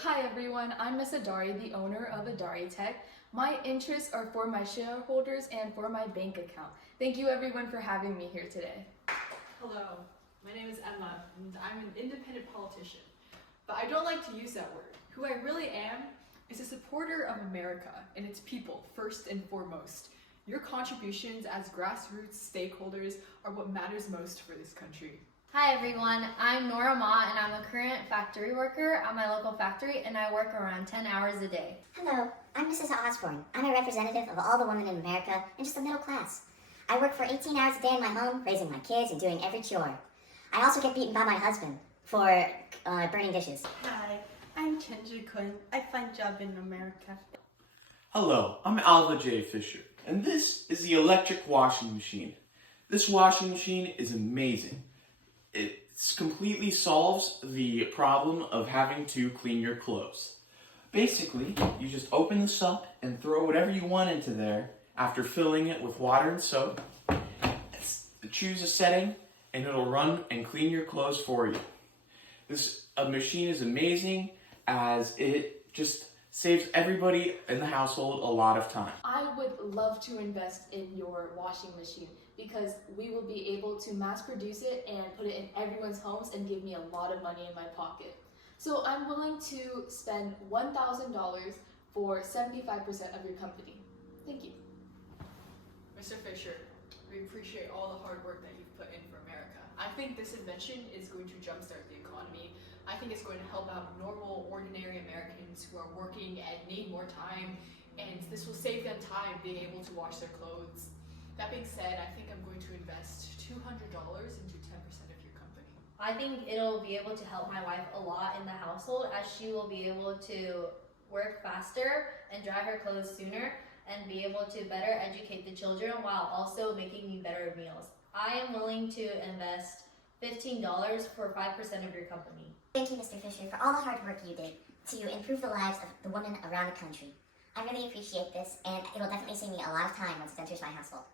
Hi everyone, I'm Miss Adari, the owner of Adari Tech. My interests are for my shareholders and for my bank account. Thank you everyone for having me here today. Hello, my name is Emma and I'm an independent politician. But I don't like to use that word. Who I really am is a supporter of America and its people first and foremost. Your contributions as grassroots stakeholders are what matters most for this country. Hi everyone, I'm Nora Ma and I'm a current factory worker at my local factory and I work around 10 hours a day. Hello, I'm Mrs. Osborne. I'm a representative of all the women in America and just the middle class. I work for 18 hours a day in my home, raising my kids and doing every chore. I also get beaten by my husband for burning dishes. Hi, I'm Chenji Kun. I find job in America. Hello, I'm Alva J. Fisher, and this is the electric washing machine. This washing machine is amazing. It completely solves the problem of having to clean your clothes. Basically, you just open this up and throw whatever you want into there after filling it with water and soap. Choose a setting and it'll run and clean your clothes for you. This machine is amazing as it just saves everybody in the household a lot of time. I would love to invest in your washing machine because we will be able to mass produce it and put it in everyone's homes and give me a lot of money in my pocket. So I'm willing to spend $1,000 for 75% of your company. Thank you. Mr. Fisher, we appreciate all the hard work that you've put in for America. I think this invention is going to jumpstart the economy. I think it's going to help out normal, ordinary Americans who are working and need more time, and this will save them time being able to wash their clothes. That being said, I think I'm going to invest $200 into 10% of your company. I think it'll be able to help my wife a lot in the household as she will be able to work faster and dry her clothes sooner and be able to better educate the children while also making me better meals. I am willing to invest $15 for 5% of your company. Thank you, Mr. Fisher, for all the hard work you did to improve the lives of the women around the country. I really appreciate this, and it'll definitely save me a lot of time once it enters my household.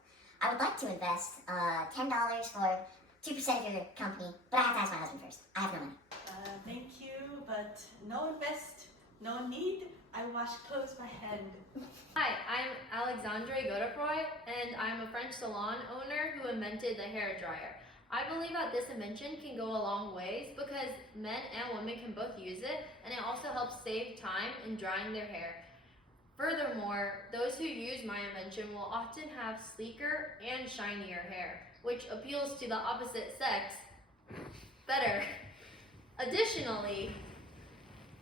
I would like to invest $10 for 2% of your company, but I have to ask my husband first. I have no money. Thank you, but no invest, no need. I wash clothes by hand. Hi, I'm Alexandre Godefroy and I'm a French salon owner who invented the hair dryer. I believe that this invention can go a long ways because men and women can both use it, and it also helps save time in drying their hair. Furthermore, those who use my invention will often have sleeker and shinier hair, which appeals to the opposite sex better. Additionally,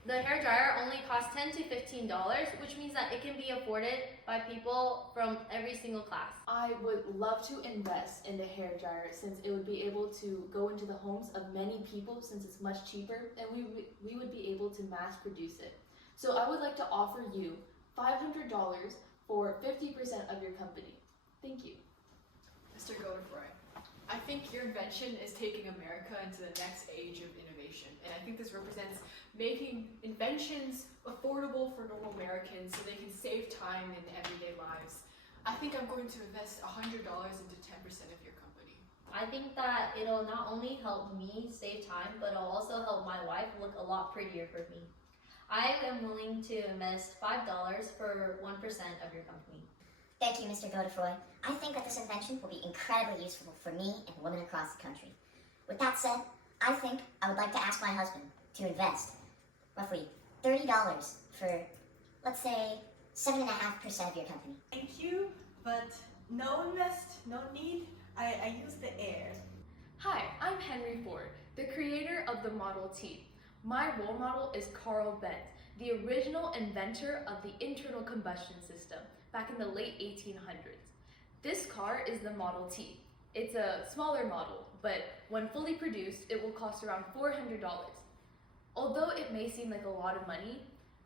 the hairdryer only costs $10 to $15, which means that it can be afforded by people from every single class. I would love to invest in the hairdryer since it would be able to go into the homes of many people since it's much cheaper, and we would be able to mass produce it. So I would like to offer you $500 for 50% of your company. Thank you. Mr. Godefroy, I think your invention is taking America into the next age of innovation, and I think this represents making inventions affordable for normal Americans so they can save time in everyday lives. I think I'm going to invest $100 into 10% of your company. I think that it'll not only help me save time, but it'll also help my wife look a lot prettier for me. I am willing to invest $5 for 1% of your company. Thank you, Mr. Godefroy. I think that this invention will be incredibly useful for me and women across the country. With that said, I think I would like to ask my husband to invest roughly $30 for, let's say, 7.5% of your company. Thank you, but no invest, no need. I use the air. Hi, I'm Henry Ford, the creator of the Model T. My role model is Carl Benz, the original inventor of the internal combustion system back in the late 1800s. This car is the Model T. It's a smaller model, but when fully produced, it will cost around $400. Although it may seem like a lot of money,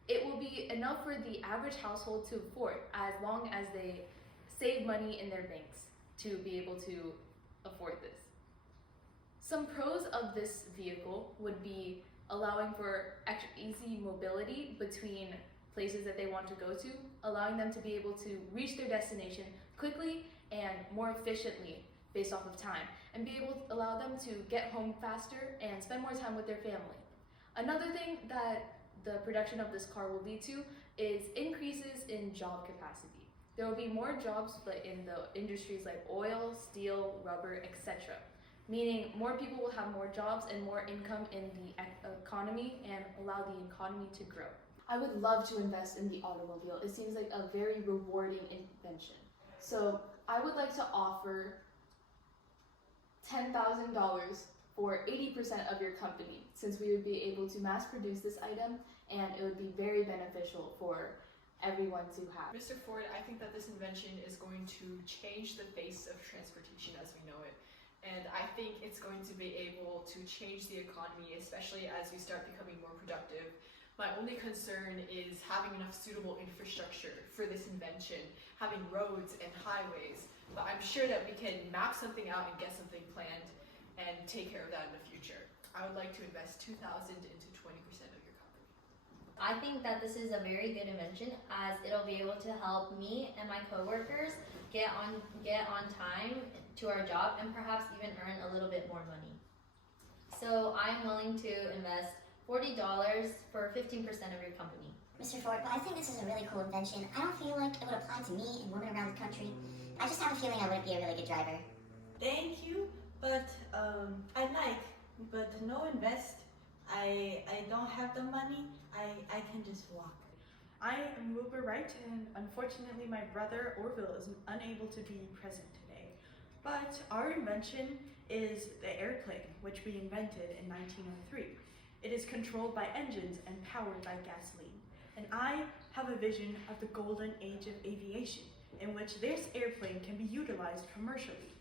it will be enough for the average household to afford as long as they save money in their banks to be able to afford this. Some pros of this vehicle would be allowing for extra easy mobility between places that they want to go to, allowing them to be able to reach their destination quickly and more efficiently based off of time, and be able to allow them to get home faster and spend more time with their family. Another thing that the production of this car will lead to is increases in job capacity. There will be more jobs, but in the industries like oil, steel, rubber, etc. Meaning more people will have more jobs and more income in the economy and allow the economy to grow. I would love to invest in the automobile. It seems like a very rewarding invention. So I would like to offer $10,000 for 80% of your company, since we would be able to mass produce this item and it would be very beneficial for everyone to have. Mr. Ford, I think that this invention is going to change the face of transportation as we know it. And I think it's going to be able to change the economy, especially as we start becoming more productive. My only concern is having enough suitable infrastructure for this invention, having roads and highways. But I'm sure that we can map something out and get something planned and take care of that in the future. I would like to invest $2,000 into 20% of your company. I think that this is a very good invention, as it'll be able to help me and my coworkers get on time to our job and perhaps even earn a little bit more money. So I'm willing to invest $40 for 15% of your company. Mr. Ford, but I think this is a really cool invention. I don't feel like it would apply to me and women around the country. I just have a feeling I wouldn't be a really good driver. Thank you, but but no invest. I don't have the money. I can just walk. I am Wilbur Wright, and unfortunately my brother Orville is unable to be present today. But our invention is the airplane, which we invented in 1903. It is controlled by engines and powered by gasoline. And I have a vision of the golden age of aviation, in which this airplane can be utilized commercially.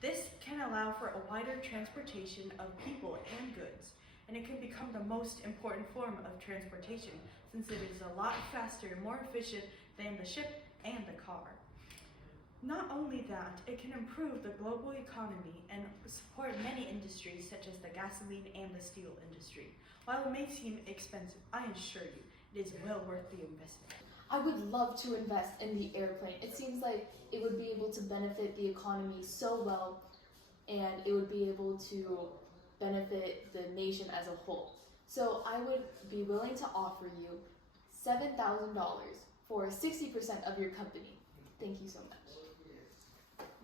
This can allow for a wider transportation of people and goods, and it can become the most important form of transportation, since it is a lot faster and more efficient than the ship and the car. Not only that, it can improve the global economy and support many industries such as the gasoline and the steel industry. While it may seem expensive, I assure you, it is well worth the investment. I would love to invest in the airplane. It seems like it would be able to benefit the economy so well, and it would be able to benefit the nation as a whole. So I would be willing to offer you $7,000 for 60% of your company. Thank you so much.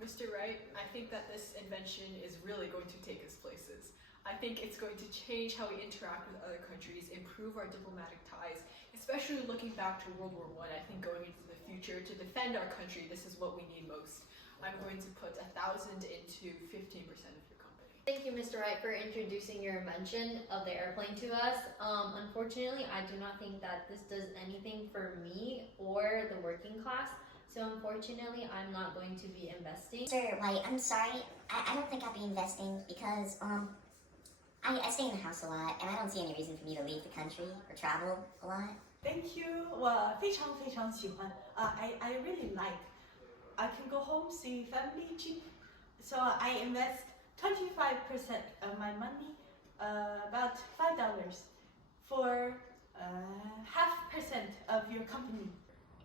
Mr. Wright, I think that this invention is really going to take us places. I think it's going to change how we interact with other countries, improve our diplomatic ties, especially looking back to World War I. I think going into the future, to defend our country, this is what we need most. I'm going to put 1,000 into 15% of your company. Thank you, Mr. Wright, for introducing your invention of the airplane to us. Unfortunately, I do not think that this does anything for me or the working class. So unfortunately, I'm not going to be investing. Sir White, I'm sorry. I don't think I'll be investing because I stay in the house a lot, and I don't see any reason for me to leave the country or travel a lot. Thank you. 我非常喜欢. I really like. I can go home, see family cheap. So I invest 25% of my money, about $5 for 0.5% of your company.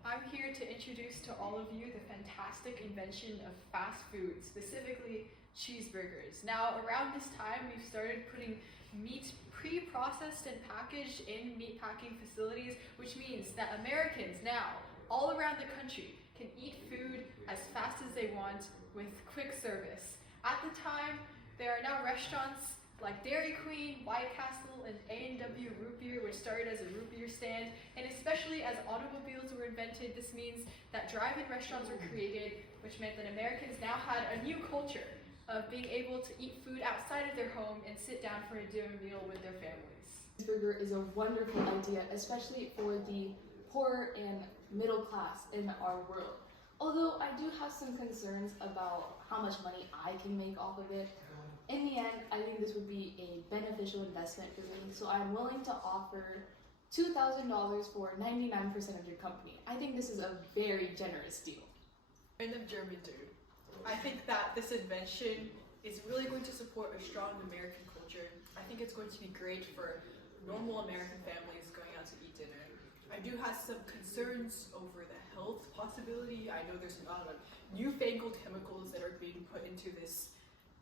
I'm here to introduce to all of you the fantastic invention of fast food, specifically cheeseburgers. Now, around this time, we've started putting meat pre-processed and packaged in meat packing facilities, which means that Americans now, all around the country, can eat food as fast as they want with quick service. At the time, there are now restaurants like Dairy Queen, White Castle, and A&W Root Beer, which started as a root beer stand, and especially as automobiles were invented, this means that drive-in restaurants were created, which meant that Americans now had a new culture of being able to eat food outside of their home and sit down for a dinner meal with their families. Cheeseburger is a wonderful idea, especially for the poor and middle class in our world. Although I do have some concerns about how much money I can make off of it, in the end, I think this would be a beneficial investment for me, so I'm willing to offer $2,000 for 99% of your company. I think this is a very generous deal. Random German dude. I think that this invention is really going to support a strong American culture. I think it's going to be great for normal American families going out to eat dinner. I do have some concerns over the health possibility. I know there's a lot of newfangled chemicals that are being put into this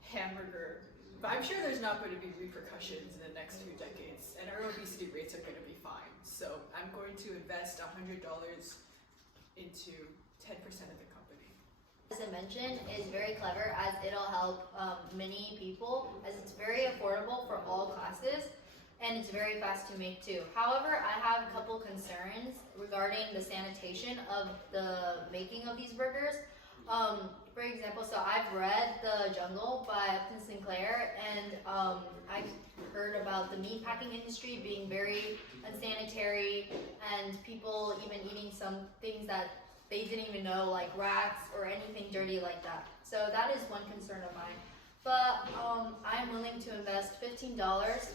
hamburger, but I'm sure there's not going to be repercussions in the next few decades, and our obesity rates are going to be fine. going to invest $100 into 10% of the company. This invention is very clever as it'll help many people, as it's very affordable for all classes and it's very fast to make too. However, I have a couple concerns regarding the sanitation of the making of these burgers. For example, so I've read The Jungle by Upton Sinclair, and I've heard about the meat packing industry being very unsanitary and people even eating some things that they didn't even know, like rats or anything dirty like that. So that is one concern of mine. But I'm willing to invest $15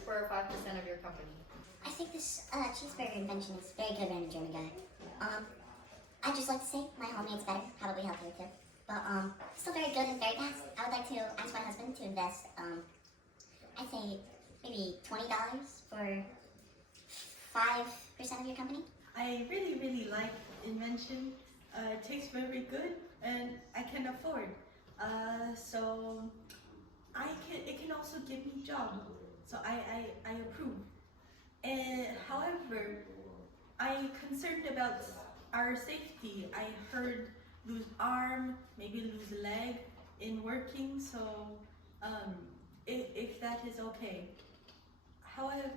for 5% of your company. I think this cheeseburger invention is very good, random German guy. I'd just like to say my homemade's better, probably healthier too. But still very good and very fast. I would like to ask my husband to invest, I'd say maybe $20 for 5% of your company. I really, really like invention. It tastes very good and I can afford. So it can also give me job. So I approve. And however, I'm concerned about our safety. I heard lose arm, maybe lose leg in working. So if that is okay. However,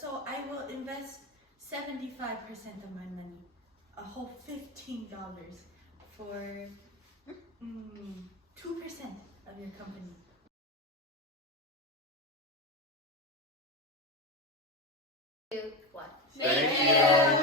so I will invest 75% of my money, a whole $15 for 2% of your company. What? Thank you.